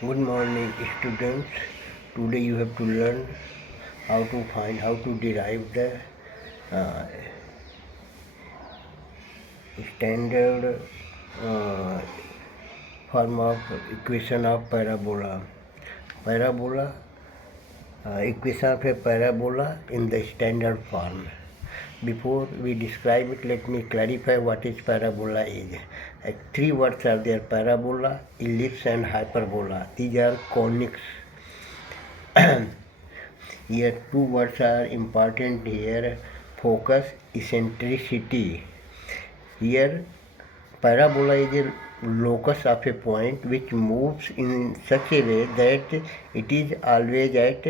Good morning, students. Today you have to learn how to derive the uh, standard uh, form of equation of parabola. Parabola equation of a parabola in the standard form. Before we describe it, let me clarify what is parabola is. Three words are there: parabola, ellipse, and hyperbola. These are conics. Here two words are important here: focus, eccentricity. Here parabola is a locus of a point which moves in such a way that it is always at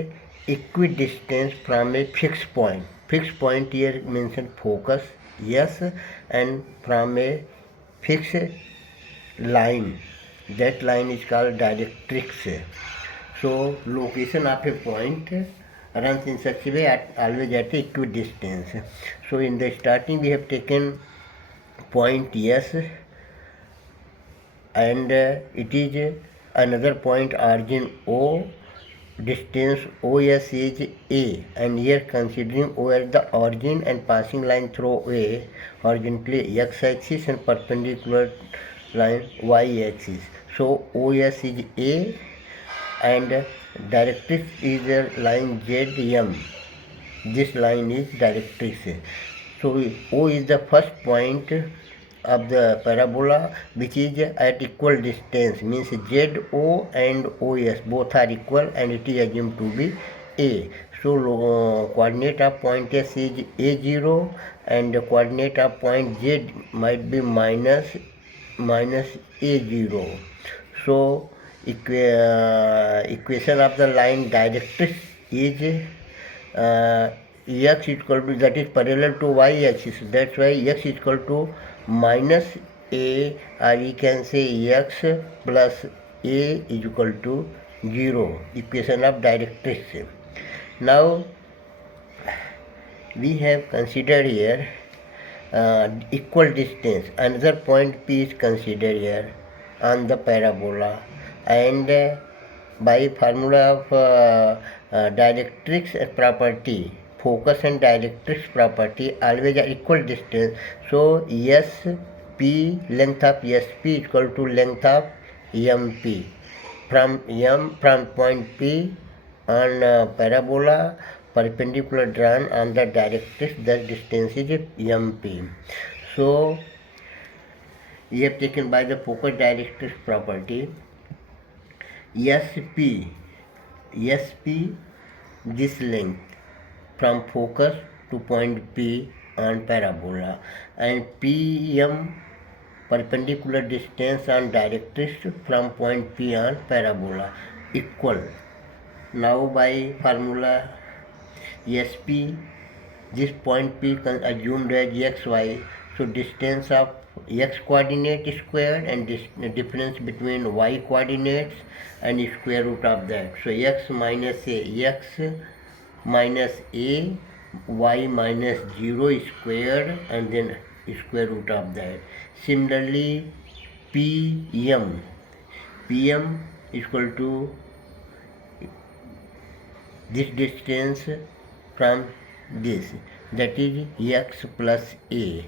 equidistance from a fixed point. Fixed point here mentioned focus, yes, and from a fixed line. That line is called directrix. So location of a point runs in such a way always at equidistance. So in the starting we have taken point S, and it is another point origin O. Distance OS is A, and here considering O as the origin and passing line through A horizontally x axis and perpendicular line y axis. So OS is A and directrix is a line ZM. This line is directrix. So O is the first point of the parabola which is at equal distance, means ZO and OS both are equal and it is assumed to be A. So coordinate of point S is A0 and the coordinate of point Z might be minus A0. So equation of the line directrix is x equal to, that is parallel to y axis, that's why x equal to minus a, or you can say x plus a is equal to 0, equation of directrix. Now we have considered here equal distance. Another point P is considered here on the parabola, and by formula of directrix property, focus and directrix property always are equal distance. So SP, length of SP equal to length of MP. From point P on parabola perpendicular drawn on the directrix, the distance is MP. So we have taken by the focus directrix property SP, this length from focus to point P on parabola, and PM perpendicular distance on directrix from point P on parabola equal. Now by formula SP, this point P assumed as xy, so distance of x coordinate squared and difference between y coordinates and square root of that. So x minus a, y minus 0 squared and then square root of that. Similarly PM equal to this distance from this, that is x plus a.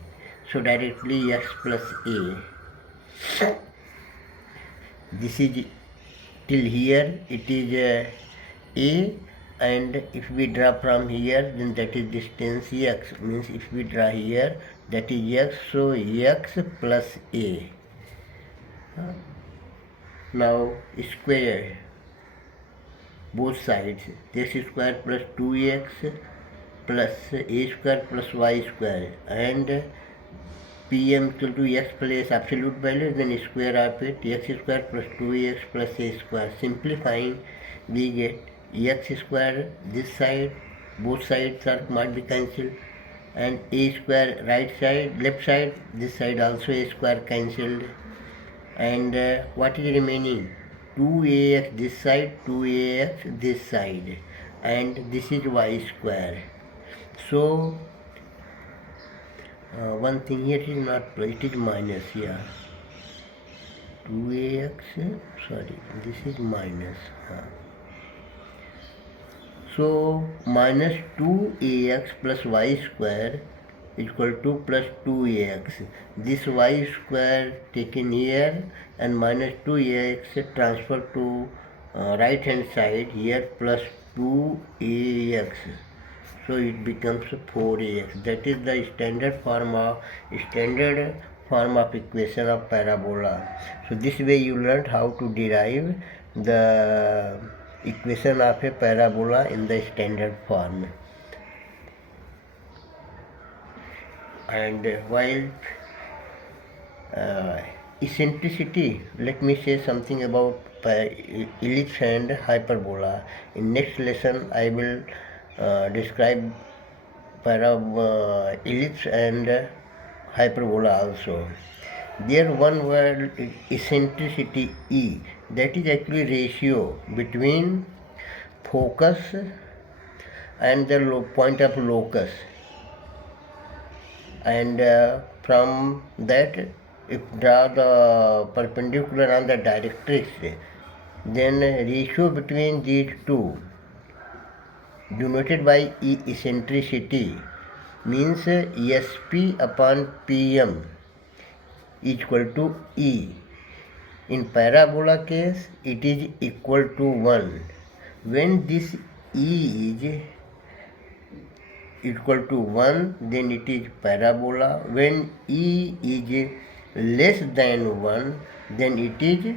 So directly x plus a. This is till here it is a, and if we draw from here then that is distance x, means if we draw here that is x, so x plus a. Now square both sides, x square plus 2x plus a square plus y square, and PM equal to x plus absolute value, then square of it, x square plus 2x plus a square. Simplifying, we get x square this side, both sides are might be cancelled, and a square right side, left side, this side also a square cancelled, and what is remaining? 2ax this side, 2ax this side, and this is y square. So one thing here is not plus, it is minus here. 2ax, sorry, this is minus. So minus 2ax plus y square equal to plus 2ax. This y square taken here and minus 2ax transferred to right hand side here plus 2ax. So it becomes 4ax. That is the standard form of equation of parabola. So this way you learned how to derive the equation of a parabola in the standard form. And while eccentricity, let me say something about ellipse and hyperbola. In next lesson I will describe ellipse and hyperbola also. There one word eccentricity E, that is actually ratio between focus and the point of locus, and from that if draw the perpendicular on the directrix, then ratio between these two denoted by E eccentricity means SP upon PM equal to E. In parabola case it is equal to 1. When this E is equal to 1, then it is parabola. When E is less than 1, then it is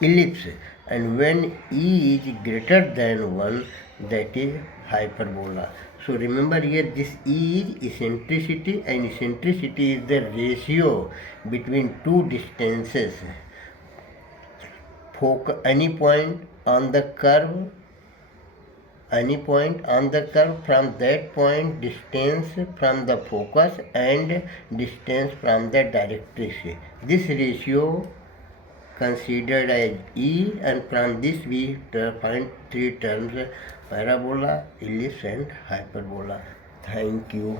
ellipse, and when E is greater than 1, that is hyperbola. So remember here, this E is eccentricity, and eccentricity is the ratio between two distances. Any point on the curve, from that point, distance from the focus and distance from the directrix. This ratio considered as E, and from this we find three terms: parabola, ellipse and hyperbola. Thank you.